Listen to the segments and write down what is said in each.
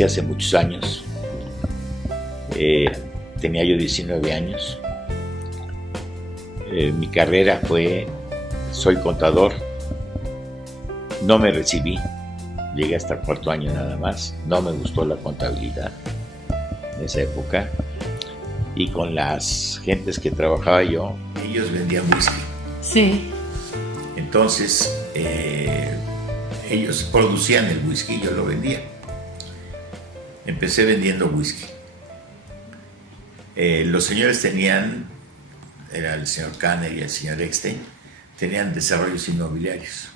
farmacia hace muchos años. Tenía yo 19 años. Mi carrera soy contador. No me recibí, llegué hasta el cuarto año nada más. No me gustó la contabilidad en esa época. Y con las gentes que trabajaba yo, ellos vendían whisky. Sí. Entonces, ellos producían el whisky y yo lo vendía. Empecé vendiendo whisky. Los señores era el señor Kanner y el señor Eckstein, tenían desarrollos inmobiliarios.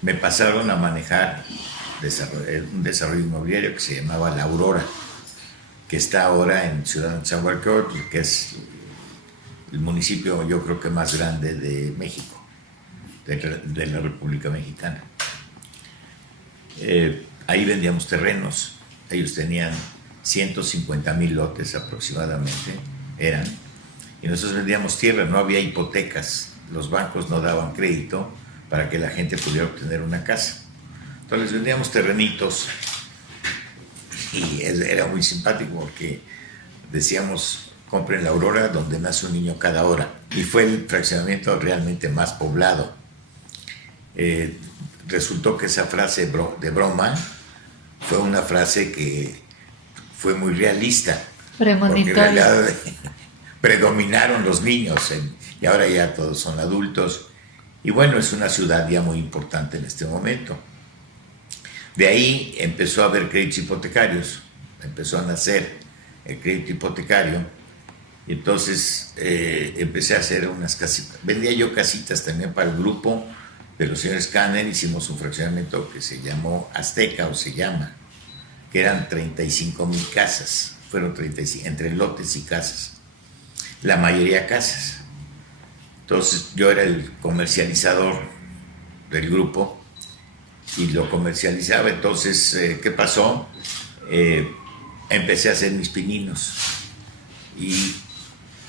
Me pasaron a manejar un desarrollo inmobiliario que se llamaba La Aurora, que está ahora en Ciudad de Nezahualcóyotl, que es el municipio yo creo que más grande de México, de la República Mexicana. Ahí vendíamos terrenos. Ellos tenían 150,000 lotes aproximadamente, y nosotros vendíamos tierra. No había hipotecas, los bancos no daban crédito para que la gente pudiera obtener una casa. Entonces vendíamos terrenitos y era muy simpático porque decíamos: compren La Aurora, donde nace un niño cada hora. Y fue el fraccionamiento realmente más poblado. Resultó que esa frase de broma fue una frase que fue muy realista. Premonitoria. Porque en realidad predominaron los niños y ahora ya todos son adultos. Y bueno, es una ciudad ya muy importante en este momento. De ahí empezó a haber créditos hipotecarios, empezó a nacer el crédito hipotecario, y entonces empecé a hacer unas casitas. Vendía yo casitas también para el grupo de los señores Kanner. Hicimos un fraccionamiento que se llamó Azteca, o se llama, que eran 35,000 casas, fueron 35, entre lotes y casas, la mayoría casas. Entonces yo era el comercializador del grupo y lo comercializaba. Entonces, ¿qué pasó? Empecé a hacer mis pininos y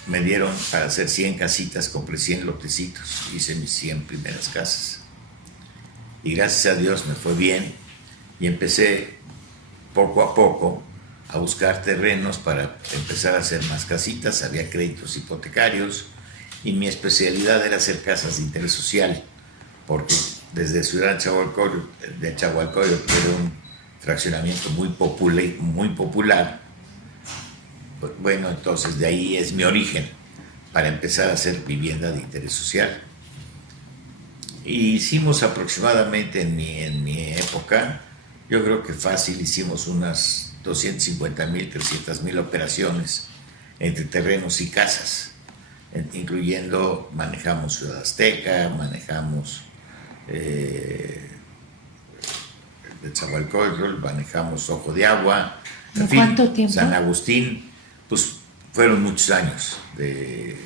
me dieron para hacer 100 casitas, compré 100 lotecitos, hice mis 100 primeras casas. Y gracias a Dios me fue bien y empecé poco a poco a buscar terrenos para empezar a hacer más casitas. Había créditos hipotecarios y mi especialidad era hacer casas de interés social, porque desde Ciudad de Nezahualcóyotl era un fraccionamiento muy popular. Bueno, entonces de ahí es mi origen, para empezar a hacer vivienda de interés social. Y hicimos aproximadamente en mi época, yo creo que fácil, hicimos unas 250,000, 300,000 operaciones entre terrenos y casas, manejamos Ciudad Azteca, manejamos Nezahualcóyotl, manejamos Ojo de Agua, en fin, ¿cuánto tiempo? San Agustín. Pues fueron muchos años de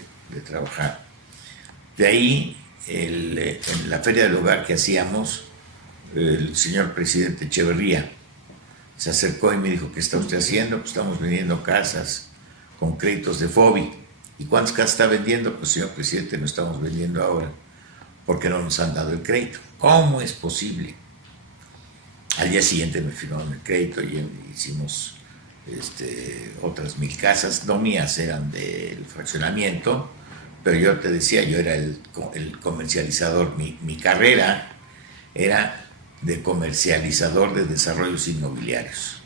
trabajar. De ahí, en la Feria del Hogar que hacíamos, el señor presidente Echeverría se acercó y me dijo: ¿qué está usted haciendo? Pues estamos vendiendo casas con créditos de FOBI. ¿Y cuántas casas está vendiendo? Pues, señor presidente, no estamos vendiendo ahora porque no nos han dado el crédito. ¿Cómo es posible? Al día siguiente me firmaron el crédito y hicimos otras 1,000 casas, no mías, eran del fraccionamiento, pero yo te decía, yo era el comercializador. Mi carrera era de comercializador de desarrollos inmobiliarios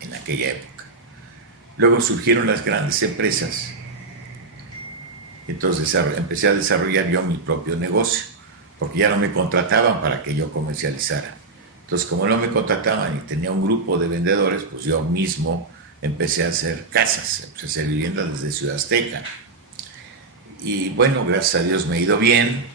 en aquella época. Luego surgieron las grandes empresas, entonces empecé a desarrollar yo mi propio negocio, porque ya no me contrataban para que yo comercializara. Entonces, como no me contrataban y tenía un grupo de vendedores, pues yo mismo empecé a hacer casas, empecé a hacer viviendas desde Ciudad Azteca. Y bueno, gracias a Dios me ha ido bien,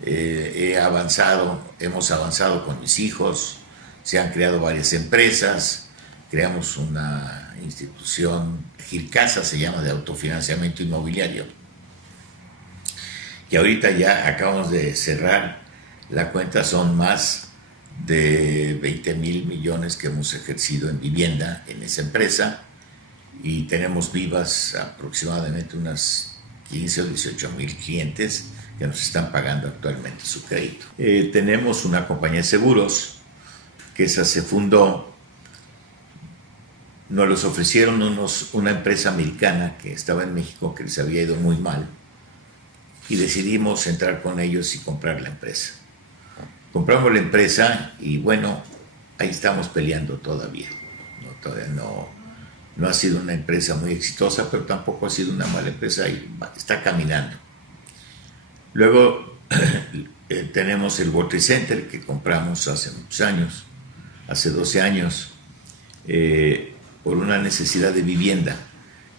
hemos avanzado con mis hijos, se han creado varias empresas, creamos una institución, Gilcasa se llama, de autofinanciamiento inmobiliario, y ahorita ya acabamos de cerrar la cuenta, son más de 20,000 millones que hemos ejercido en vivienda en esa empresa, y tenemos vivas aproximadamente unas 15 o 18,000 clientes que nos están pagando actualmente su crédito. Tenemos una compañía de seguros que esa se fundó, nos los ofrecieron una empresa americana que estaba en México, que les había ido muy mal, y decidimos entrar con ellos y comprar la empresa. Compramos la empresa y bueno, ahí estamos peleando todavía. Todavía no ha sido una empresa muy exitosa, pero tampoco ha sido una mala empresa y está caminando. Luego tenemos el World Trade Center que compramos hace muchos años, hace 12 años, por una necesidad de vivienda.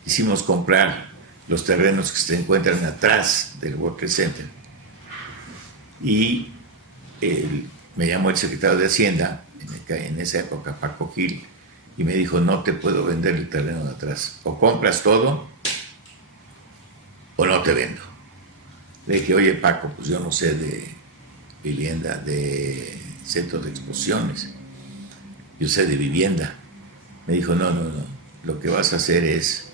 Quisimos comprar los terrenos que se encuentran atrás del World Trade Center. Y me llamó el secretario de Hacienda, en esa época Paco Gil, y me dijo: no te puedo vender el terreno de atrás, o compras todo o no te vendo. Le dije: oye Paco, pues yo no sé de vivienda, de centros de exposiciones, yo sé de vivienda. Me dijo: no, lo que vas a hacer es,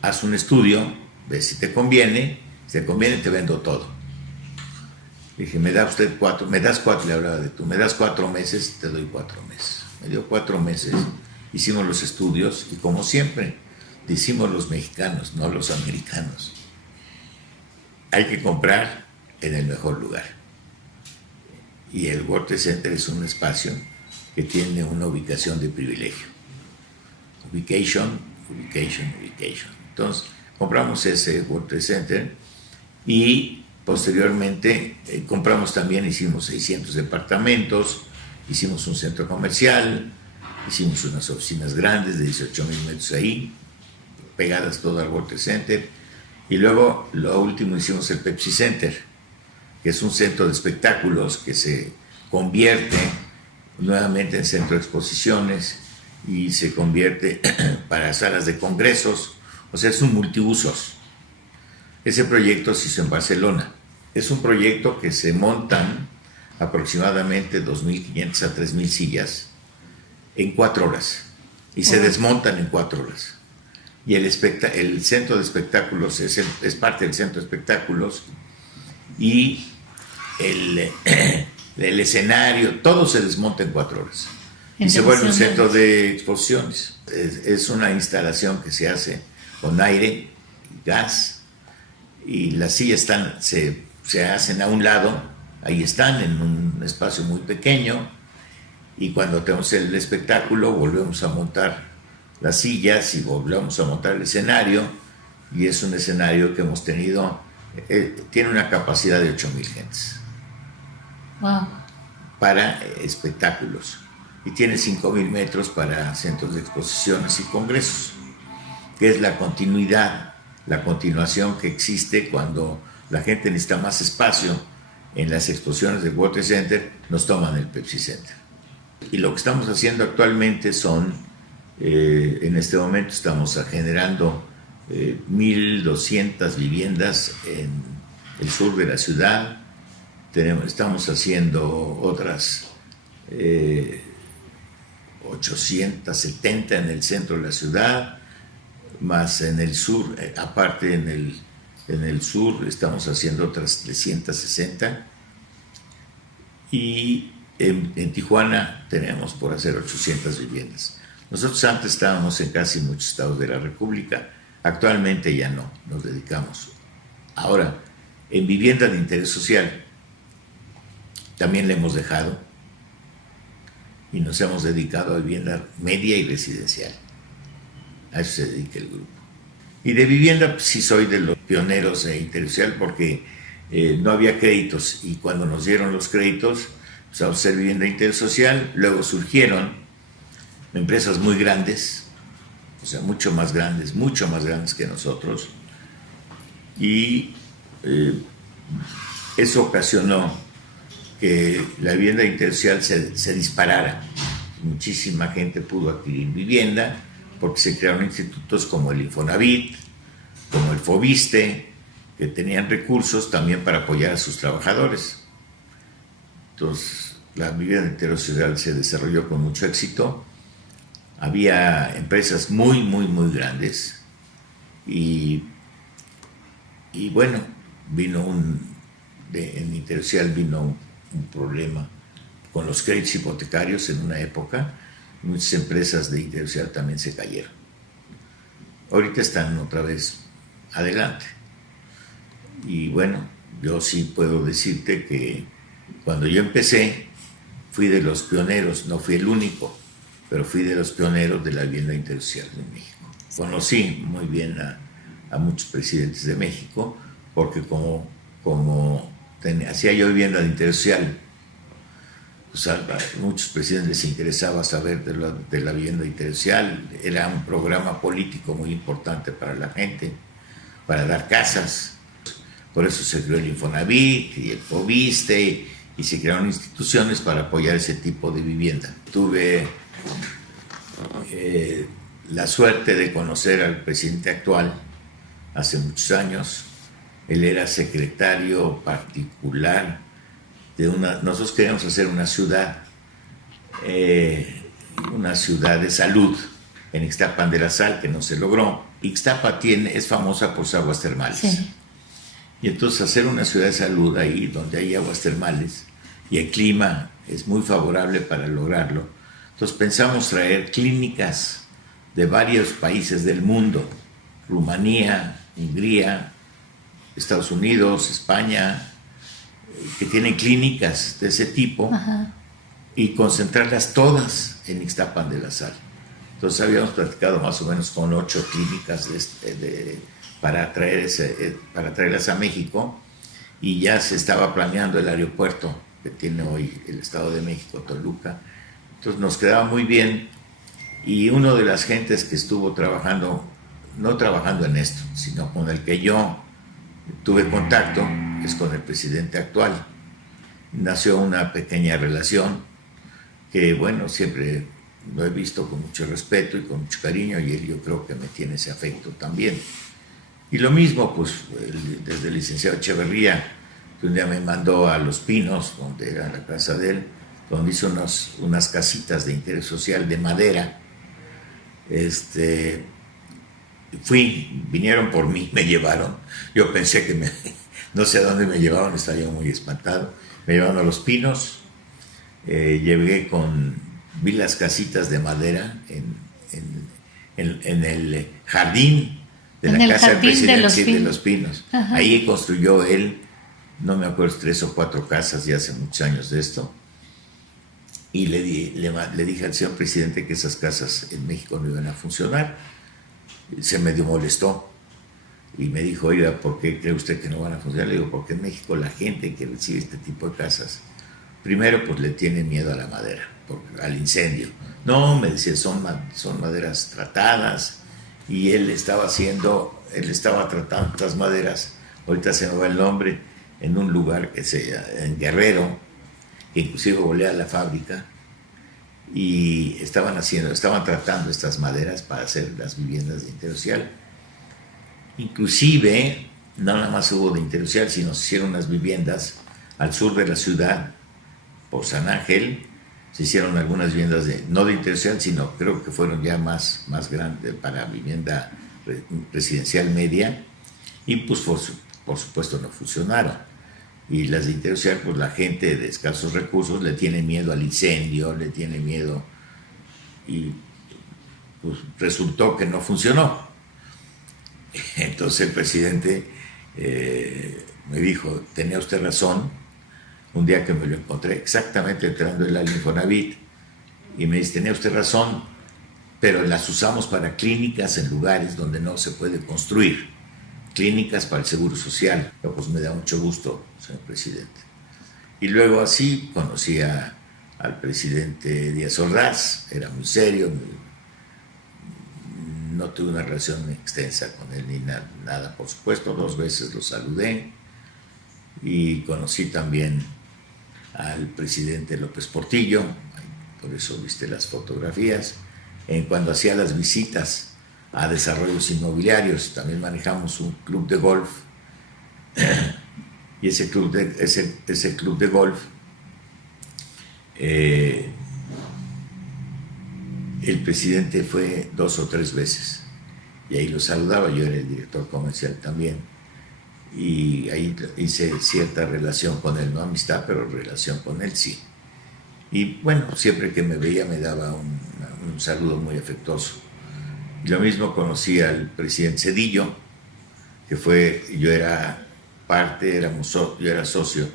haz un estudio, ve si te conviene, te vendo todo. Le dije: me das 4 meses, te doy 4 meses. Me dio 4 meses, hicimos los estudios y, como siempre decimos los mexicanos, no los americanos, hay que comprar en el mejor lugar. Y el World Trade Center es un espacio que tiene una ubicación de privilegio. Ubication. Entonces, compramos ese World Trade Center y posteriormente hicimos 600 departamentos, hicimos un centro comercial, hicimos unas oficinas grandes de 18,000 metros ahí, pegadas todo al World Trade Center. Y luego, lo último, hicimos el Pepsi Center, que es un centro de espectáculos que se convierte nuevamente en centro de exposiciones y se convierte para salas de congresos, o sea, es un multiusos. Ese proyecto se hizo en Barcelona. Es un proyecto que se montan aproximadamente 2.500 a 3.000 sillas en 4 horas y se desmontan en 4 horas. Y el centro de espectáculos es parte del centro de espectáculos, y el escenario, todo se desmonta en 4 horas. Y se vuelve un centro de exposiciones. Es una instalación que se hace con aire y gas, y las sillas se hacen a un lado, ahí están en un espacio muy pequeño, y cuando tenemos el espectáculo volvemos a montar las sillas y volvemos a montar el escenario, y es un escenario que hemos tenido, tiene una capacidad de 8,000 gentes. Wow. Para espectáculos, y tiene 5,000 metros para centros de exposiciones y congresos, que es la continuación que existe cuando la gente necesita más espacio. En las exposiciones del World Trade Center nos toman el Pepsi Center. Y lo que estamos haciendo actualmente en este momento estamos generando 1,200 viviendas en el sur de la ciudad. Estamos haciendo otras 870 en el centro de la ciudad, más en el sur. Aparte, en el sur estamos haciendo otras 360, y en Tijuana tenemos por hacer 800 viviendas. Nosotros antes estábamos en casi muchos estados de la República, actualmente ya no, nos dedicamos. Ahora, en vivienda de interés social, también le hemos dejado y nos hemos dedicado a vivienda media y residencial. A eso se dedica el grupo. Y de vivienda, pues, sí soy de los pioneros de interés social, porque no había créditos, y cuando nos dieron los créditos, pues, a hacer vivienda de interés social. Luego surgieron empresas muy grandes, o sea, mucho más grandes que nosotros, y eso ocasionó que la vivienda de interés social se disparara. Muchísima gente pudo adquirir vivienda porque se crearon institutos como el Infonavit, como el Fobiste, que tenían recursos también para apoyar a sus trabajadores. Entonces, la vivienda de interés social se desarrolló con mucho éxito. Había empresas muy grandes, y bueno, en interés social vino un problema con los créditos hipotecarios en una época, muchas empresas de Interocial también se cayeron. Ahorita están otra vez adelante. Y bueno, yo sí puedo decirte que cuando yo empecé, fui de los pioneros, no fui el único, pero fui de los pioneros de la vivienda Interocial en México. Conocí muy bien a muchos presidentes de México, porque hacía yo vivienda de Interocial, pues a muchos presidentes les interesaba saber de la vivienda Interocial. Era un programa político muy importante para la gente, para dar casas. Por eso se creó el Infonavit y el Foviste, y se crearon instituciones para apoyar ese tipo de vivienda. Tuve la suerte de conocer al presidente actual hace muchos años. Él era secretario particular de nosotros queríamos hacer una ciudad de salud en Ixtapan de la Sal, que no se logró. Ixtapa es famosa por sus aguas termales. Sí. Y entonces hacer una ciudad de salud ahí donde hay aguas termales y el clima es muy favorable para lograrlo. Entonces pensamos traer clínicas de varios países del mundo: Rumanía, Hungría, Estados Unidos, España, que tienen clínicas de ese tipo. Ajá. Y concentrarlas todas en Ixtapan de la Sal. Entonces habíamos platicado más o menos con 8 clínicas para traerlas a México, y ya se estaba planeando el aeropuerto que tiene hoy el Estado de México, Toluca. Entonces nos quedaba muy bien, y uno de las gentes que estuvo trabajando, no trabajando en esto, sino con el que yo tuve contacto, es con el presidente actual. Nació una pequeña relación que, bueno, siempre lo he visto con mucho respeto y con mucho cariño, y él, yo creo que me tiene ese afecto también. Y lo mismo, pues, desde el licenciado Echeverría, que un día me mandó a Los Pinos, donde era la casa de él, donde hizo unas casitas de interés social de madera. Vinieron por mí, me llevaron. Yo pensé que no sé a dónde me llevaron, estaba yo muy espantado. Me llevaron a Los Pinos, vi las casitas de madera en el jardín de la casa del presidente de Los Pinos. Ajá. Ahí construyó él, no me acuerdo, 3 o 4 casas, ya hace muchos años de esto. Y le dije al señor presidente que esas casas en México no iban a funcionar. Se medio molestó y me dijo: oiga, ¿por qué cree usted que no van a funcionar? Le digo: porque en México la gente que recibe este tipo de casas, primero, pues le tiene miedo a la madera, al incendio. No, me decía, son maderas tratadas, y él estaba tratando estas maderas, ahorita se me va el nombre, en un lugar en Guerrero, que inclusive volé a la fábrica, y estaban tratando estas maderas para hacer las viviendas de Interocial. Inclusive, no nada más hubo de Interocial, sino se hicieron unas viviendas al sur de la ciudad, por San Ángel. Se hicieron algunas viviendas no de Interocial, sino creo que fueron ya más grandes, para vivienda residencial media, y pues por supuesto no funcionaron. Y las de Interocial, pues la gente de escasos recursos le tiene miedo al incendio, le tiene miedo, y pues resultó que no funcionó. Entonces el presidente me dijo: tenía usted razón. Un día que me lo encontré exactamente entrando él al Infonavit, y me dice: tenía usted razón, pero las usamos para clínicas en lugares donde no se puede construir, clínicas para el Seguro Social. Yo, pues me da mucho gusto, señor presidente. Y luego así conocí al presidente Díaz Ordaz. Era muy serio, no tuve una relación extensa con él ni nada, por supuesto. 2 veces lo saludé, y conocí también al presidente López Portillo, por eso viste las fotografías, cuando hacía las visitas a desarrollos inmobiliarios. También manejamos un club de golf, y ese club de golf, el presidente fue 2 o 3 veces, y ahí lo saludaba. Yo era el director comercial también, y ahí hice cierta relación con él, no amistad, pero relación con él sí. Y bueno, siempre que me veía me daba un saludo muy afectuoso. Lo mismo conocí al presidente Zedillo, que yo era yo era socio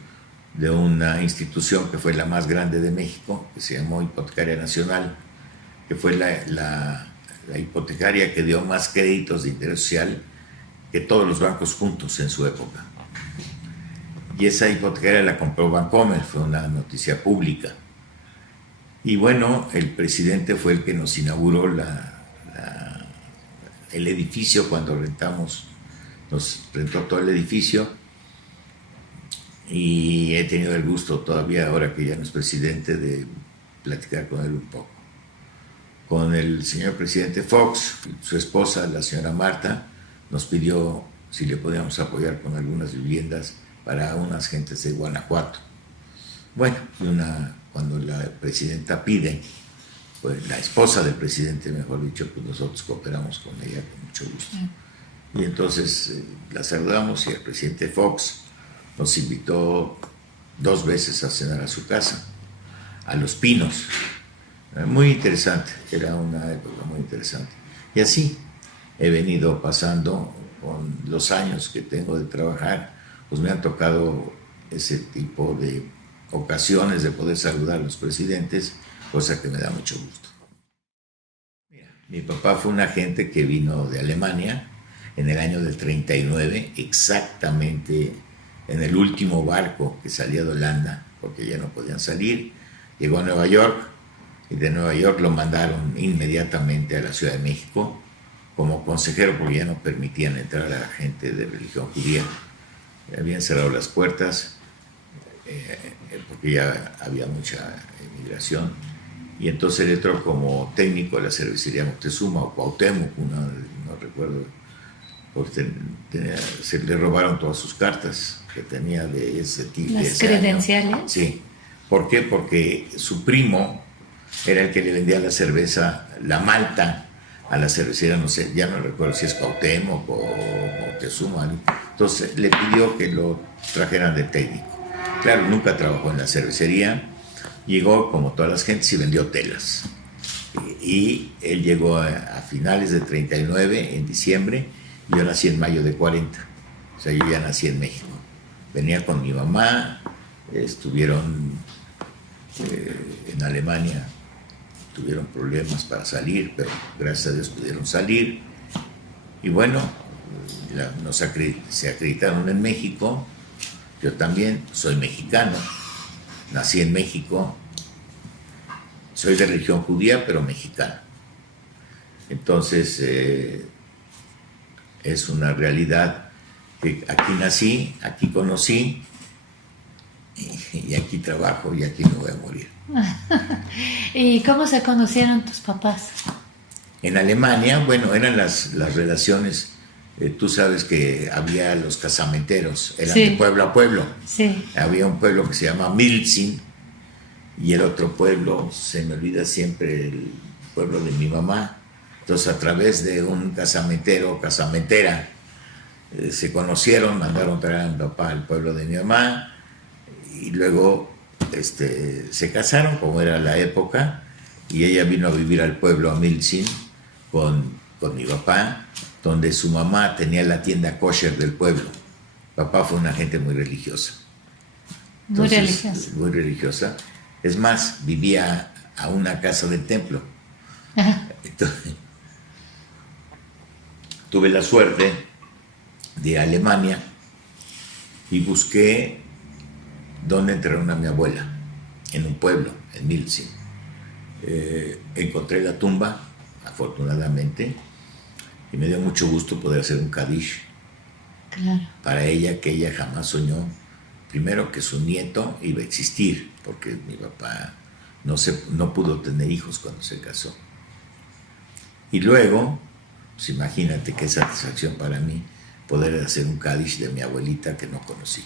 de una institución que fue la más grande de México, que se llamó Hipotecaria Nacional, que fue la hipotecaria que dio más créditos de interés social que todos los bancos juntos en su época. Y esa hipotecaria la compró Bancomer, fue una noticia pública. Y bueno, el presidente fue el que nos inauguró el edificio cuando nos rentó todo el edificio, y he tenido el gusto todavía, ahora que ya no es presidente, de platicar con él un poco. Con el señor presidente Fox, su esposa, la señora Marta, nos pidió si le podíamos apoyar con algunas viviendas para unas gentes de Guanajuato. Bueno, cuando la presidenta pide, pues la esposa del presidente, mejor dicho, pues nosotros cooperamos con ella con mucho gusto. Y entonces la saludamos, y el presidente Fox nos invitó 2 veces a cenar a su casa, a Los Pinos. Muy interesante, era una época muy interesante. Y así he venido pasando con los años que tengo de trabajar, pues me han tocado ese tipo de ocasiones de poder saludar a los presidentes, cosa que me da mucho gusto. Mira, mi papá fue un agente que vino de Alemania en el año del 39, exactamente en el último barco que salía de Holanda, porque ya no podían salir. Llegó a Nueva York, y de Nueva York lo mandaron inmediatamente a la Ciudad de México como consejero, porque ya no permitían entrar a la gente de religión judía. Habían cerrado las puertas, porque ya había mucha inmigración, y entonces él entró como técnico de la cervecería Moctezuma o Cuauhtémoc, no recuerdo, porque se le robaron todas sus cartas que tenía de ese tipo. ¿Las credenciales? Año. Sí. ¿Por qué? Porque su primo era el que le vendía la cerveza, la malta, a la cervecería, no sé, ya no recuerdo si es Cuauhtémoc o Moctezuma. Entonces le pidió que lo trajeran de técnico. Claro, nunca trabajó en la cervecería, llegó como todas las gentes y vendió telas. Y él llegó a finales de 39, en diciembre, y yo nací en mayo de 40. O sea, yo ya nací en México. Venía con mi mamá, estuvieron en Alemania, tuvieron problemas para salir, pero gracias a Dios pudieron salir. Y bueno, se acreditaron en México. Yo también soy mexicano, nací en México, soy de religión judía, pero mexicano. Entonces, es una realidad que aquí nací, aquí conocí, y aquí trabajo, y aquí me voy a morir. ¿Y cómo se conocieron tus papás? En Alemania, bueno, eran las relaciones. Tú sabes que había los casamenteros, eran sí. De pueblo a pueblo. Sí. Había un pueblo que se llama Milzin, y el otro pueblo, se me olvida siempre, el pueblo de mi mamá. Entonces, a través de un casamentero o casamentera, se conocieron, mandaron traer a mi papá al pueblo de mi mamá, y luego se casaron, como era la época, y ella vino a vivir al pueblo, a Milzin, con mi papá, donde su mamá tenía la tienda kosher del pueblo. Papá fue una gente muy religiosa. Entonces, muy religiosa. Muy religiosa. Es más, vivía a una casa del templo. Entonces, tuve la suerte de ir a Alemania y busqué dónde enterraron a mi abuela, en un pueblo, en Milzin. Encontré la tumba, afortunadamente, y me dio mucho gusto poder hacer un Kaddish. Claro. Para ella, que ella jamás soñó, primero, que su nieto iba a existir, porque mi papá no pudo tener hijos cuando se casó. Y luego, pues imagínate qué satisfacción para mí poder hacer un Kaddish de mi abuelita que no conocí.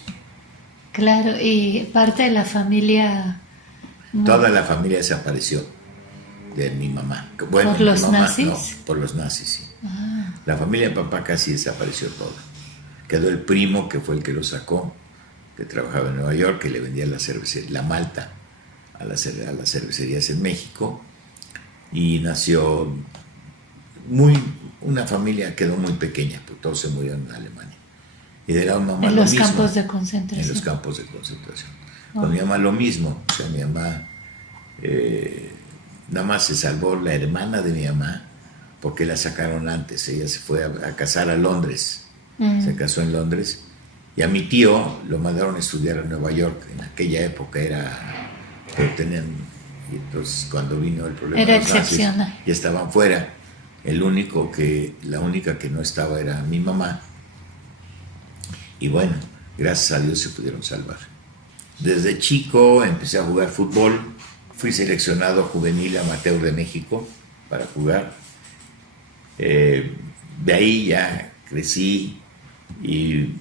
Claro, y parte de la familia... Toda la familia desapareció de mi mamá. Bueno, ¿por los mamá, nazis? No, por los nazis, sí. La familia de papá casi desapareció toda. Quedó el primo, que fue el que lo sacó, que trabajaba en Nueva York, que le vendía la cerveza, la malta a las cervecerías en México y nació una familia quedó muy pequeña, porque todos se murieron en Alemania. Y de la mamá En lo los mismo, campos de concentración. en los campos de concentración. Oh. Con mi mamá lo mismo, o sea, mi mamá, nada más se salvó la hermana de mi mamá, porque la sacaron antes, ella se fue a casar a Londres, se casó en Londres, y a mi tío lo mandaron a estudiar a Nueva York, en aquella época y entonces cuando vino el problema Era de los nazis, excepcional. ya estaban fuera, la única que no estaba era mi mamá, y bueno, gracias a Dios se pudieron salvar. Desde chico empecé a jugar fútbol, fui seleccionado juvenil amateur de México para jugar. De ahí ya crecí y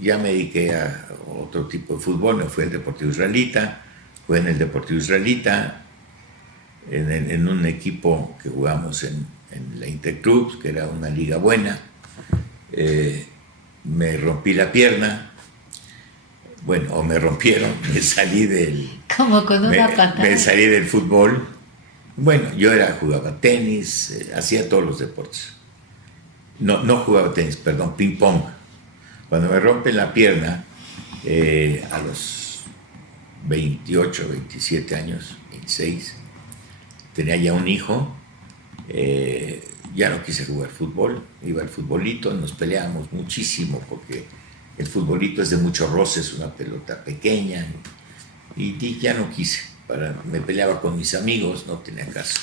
ya me dediqué a otro tipo de fútbol, me fui al Deportivo Israelita, jugué en el Deportivo Israelita, en un equipo que jugamos en la Interclub, que era una liga buena. Me rompí la pierna, bueno, o me rompieron, me salí Como con una patada. me salí del fútbol. Bueno, jugaba tenis, hacía todos los deportes. No jugaba tenis, perdón, ping pong. Cuando me rompen la pierna, a los 28, 27 años, 26, tenía ya un hijo, ya no quise jugar fútbol, iba al futbolito, nos peleábamos muchísimo porque el futbolito es de muchos roces, una pelota pequeña, y ya no quise, me peleaba con mis amigos, no tenía caso.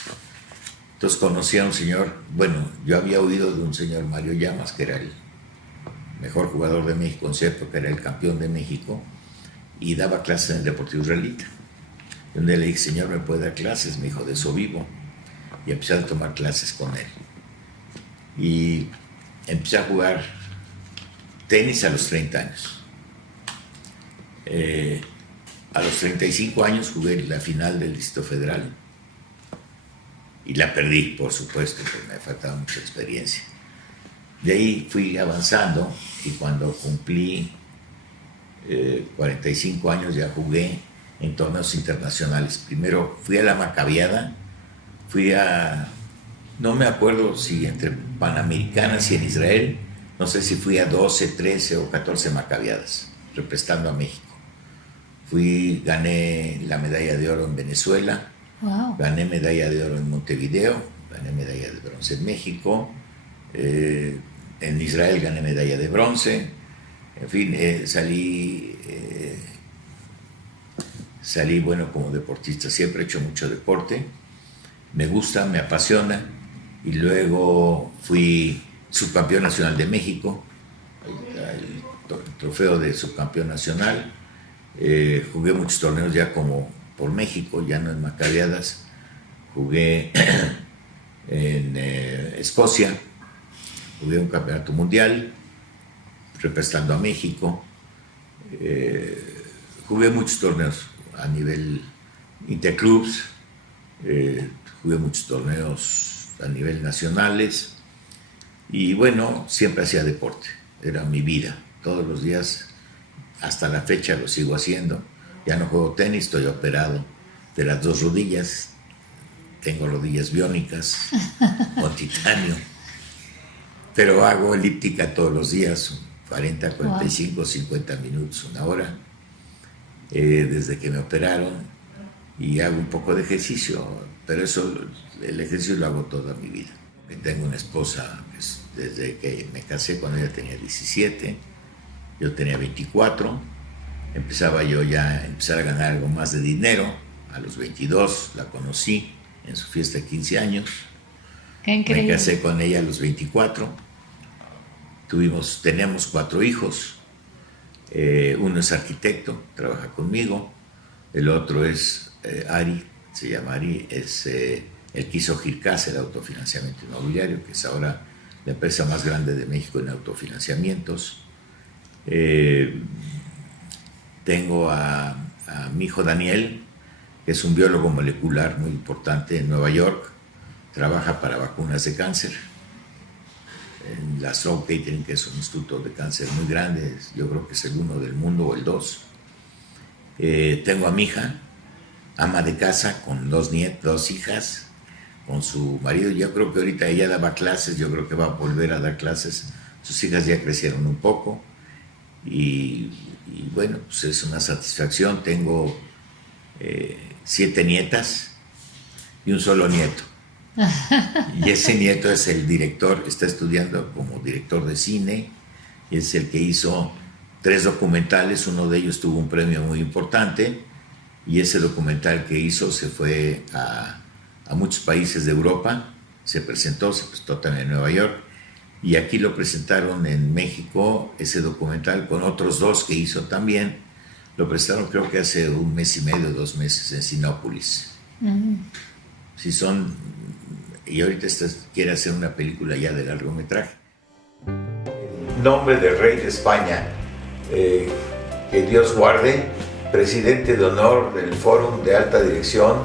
Entonces conocí a un señor, bueno, yo había oído de un señor Mario Llamas, que era el mejor jugador de México en su época, era el campeón de México, y daba clases en el Deportivo Israelita. Donde le dije, señor, ¿me puede dar clases? Me dijo, de eso vivo. Y empecé a tomar clases con él. Y empecé a jugar tenis a los 30 años. A los 35 años jugué la final del Distrito Federal. Y la perdí, por supuesto, porque me faltaba mucha experiencia. De ahí fui avanzando y cuando cumplí 45 años ya jugué en torneos internacionales. Primero fui a la Macabiada, no me acuerdo si entre Panamericanas y en Israel, no sé si fui a 12, 13 o 14 Macabiadas, representando a México. Gané la medalla de oro en Venezuela, Wow. gané medalla de oro en Montevideo, gané medalla de bronce en México, en Israel gané medalla de bronce, en fin, salí bueno como deportista, siempre he hecho mucho deporte, me gusta, me apasiona, y luego fui subcampeón nacional de México, el trofeo de subcampeón nacional, jugué muchos torneos ya como por México, ya no en Macabiadas, jugué en Escocia, jugué un campeonato mundial representando a México, jugué muchos torneos a nivel interclubs, jugué muchos torneos a nivel nacionales y bueno, siempre hacía deporte, era mi vida, todos los días, hasta la fecha lo sigo haciendo. Ya no juego tenis, estoy operado de las dos rodillas, tengo rodillas biónicas con titanio, pero hago elíptica todos los días, 40, 45, wow. 50 minutos, una hora, desde que me operaron, y hago un poco de ejercicio, pero el ejercicio lo hago toda mi vida. Tengo una esposa pues, desde que me casé cuando ella tenía 17, yo tenía 24, empezaba yo ya a empezar a ganar algo más de dinero. A los 22 la conocí en su fiesta de 15 años. Qué increíble. Me casé con ella a los 24. Teníamos 4 hijos. Uno es arquitecto, trabaja conmigo. El otro es Ari, se llama Ari, él quiso Gircasa, el autofinanciamiento inmobiliario, que es ahora la empresa más grande de México en autofinanciamientos. Tengo a mi hijo Daniel, que es un biólogo molecular muy importante en Nueva York, trabaja para vacunas de cáncer, en la Sloan Kettering, que es un instituto de cáncer muy grande, yo creo que es el 1 del mundo o el 2. Tengo a mi hija, ama de casa con dos hijas, con su marido. Yo creo que ahorita ella daba clases, yo creo que va a volver a dar clases. Sus hijas ya crecieron un poco y bueno, pues es una satisfacción. Tengo 7 nietas y un solo nieto. Y ese nieto es el director, está estudiando como director de cine, y es el que hizo 3 documentales. Uno de ellos tuvo un premio muy importante, y ese documental que hizo se fue a muchos países de Europa, se presentó también en Nueva York, y aquí lo presentaron en México, ese documental, con otros 2 que hizo también. Lo presentaron creo que hace 1 mes y medio, 2 meses en Sinópolis. Si son, y ahorita quiere hacer una película ya de largometraje. En nombre del rey de España, que Dios guarde, presidente de honor del Fórum de Alta Dirección,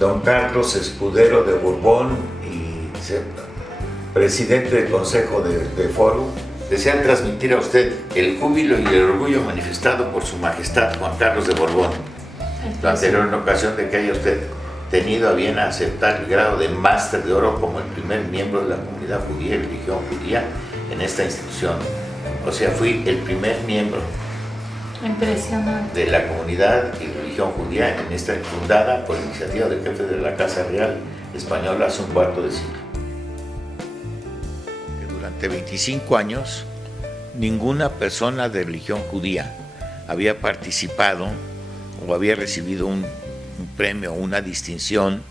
don Carlos Escudero de Borbón, y presidente del Consejo de Fórum, desean transmitir a usted el júbilo y el orgullo manifestado por su majestad Juan Carlos de Borbón. Lo anterior en ocasión de que haya usted tenido a bien aceptar el grado de Máster de Oro como el primer miembro de la comunidad judía y religión judía en esta institución. O sea, fui el primer miembro Impresionante. de la comunidad y religión judía en esta, fundada por iniciativa del jefe de la Casa Real Española hace un cuarto de siglo. Durante 25 años, ninguna persona de religión judía había participado o había recibido un premio, una distinción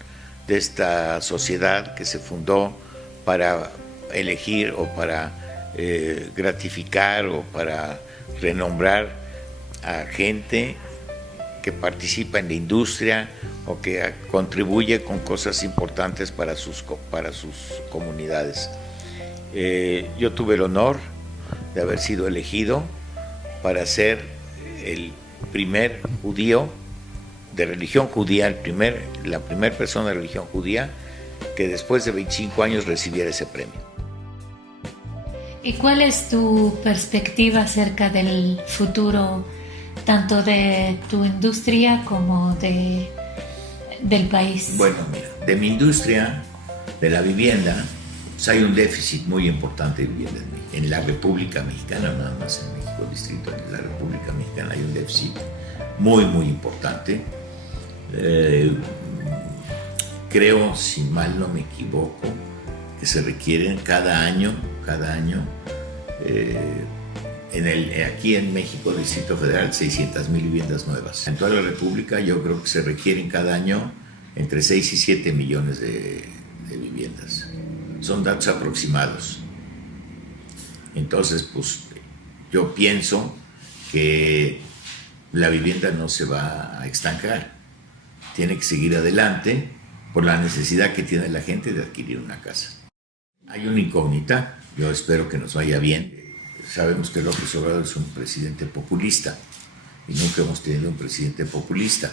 de esta sociedad que se fundó para elegir o para gratificar o para renombrar a gente que participa en la industria o que contribuye con cosas importantes para sus comunidades. Yo tuve el honor de haber sido elegido para ser el primer judío de religión judía, la primera persona de religión judía que después de 25 años recibiera ese premio. ¿Y cuál es tu perspectiva acerca del futuro, tanto de tu industria como del país? Bueno, mira, de mi industria, de la vivienda, pues hay un déficit muy importante de vivienda en la República Mexicana, nada más en México Distrito, en la República Mexicana hay un déficit muy, muy importante. Creo, si mal no me equivoco, que se requieren cada año, aquí en México, Distrito Federal, 600,000 viviendas nuevas. En toda la República yo creo que se requieren cada año entre 6 y 7 millones de viviendas. Son datos aproximados. Entonces, pues yo pienso que la vivienda no se va a estancar. Tiene que seguir adelante por la necesidad que tiene la gente de adquirir una casa. Hay una incógnita, yo espero que nos vaya bien. Sabemos que López Obrador es un presidente populista y nunca hemos tenido un presidente populista,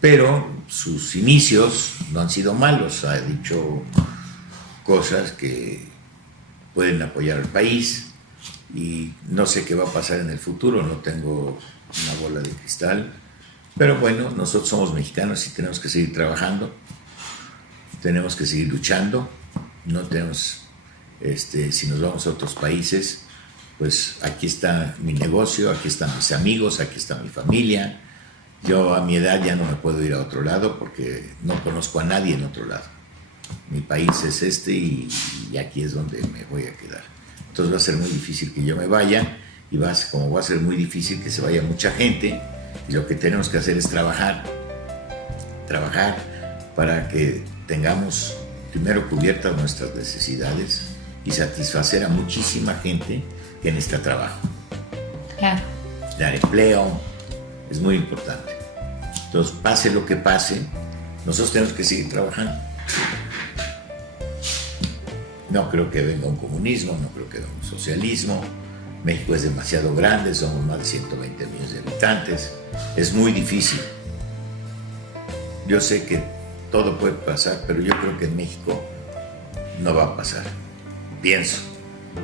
pero sus inicios no han sido malos, ha dicho cosas que pueden apoyar al país y no sé qué va a pasar en el futuro, no tengo una bola de cristal. Pero bueno, nosotros somos mexicanos y tenemos que seguir trabajando, tenemos que seguir luchando, no tenemos, si nos vamos a otros países, pues aquí está mi negocio, aquí están mis amigos, aquí está mi familia. Yo a mi edad ya no me puedo ir a otro lado porque no conozco a nadie en otro lado. Mi país es y aquí es donde me voy a quedar. Entonces va a ser muy difícil que yo me vaya y como va a ser muy difícil que se vaya mucha gente. Y lo que tenemos que hacer es trabajar para que tengamos primero cubiertas nuestras necesidades y satisfacer a muchísima gente que necesita trabajo. Claro. Dar empleo es muy importante. Entonces, pase lo que pase, nosotros tenemos que seguir trabajando. No creo que venga un comunismo, no creo que venga un socialismo. México es demasiado grande, somos más de 120 millones de habitantes. Es muy difícil. Yo sé que todo puede pasar, pero yo creo que en México no va a pasar. Pienso,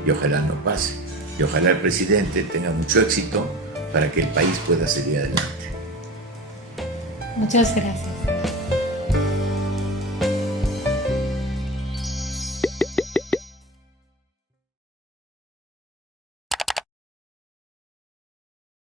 y ojalá no pase. Y ojalá el presidente tenga mucho éxito para que el país pueda seguir adelante. Muchas gracias.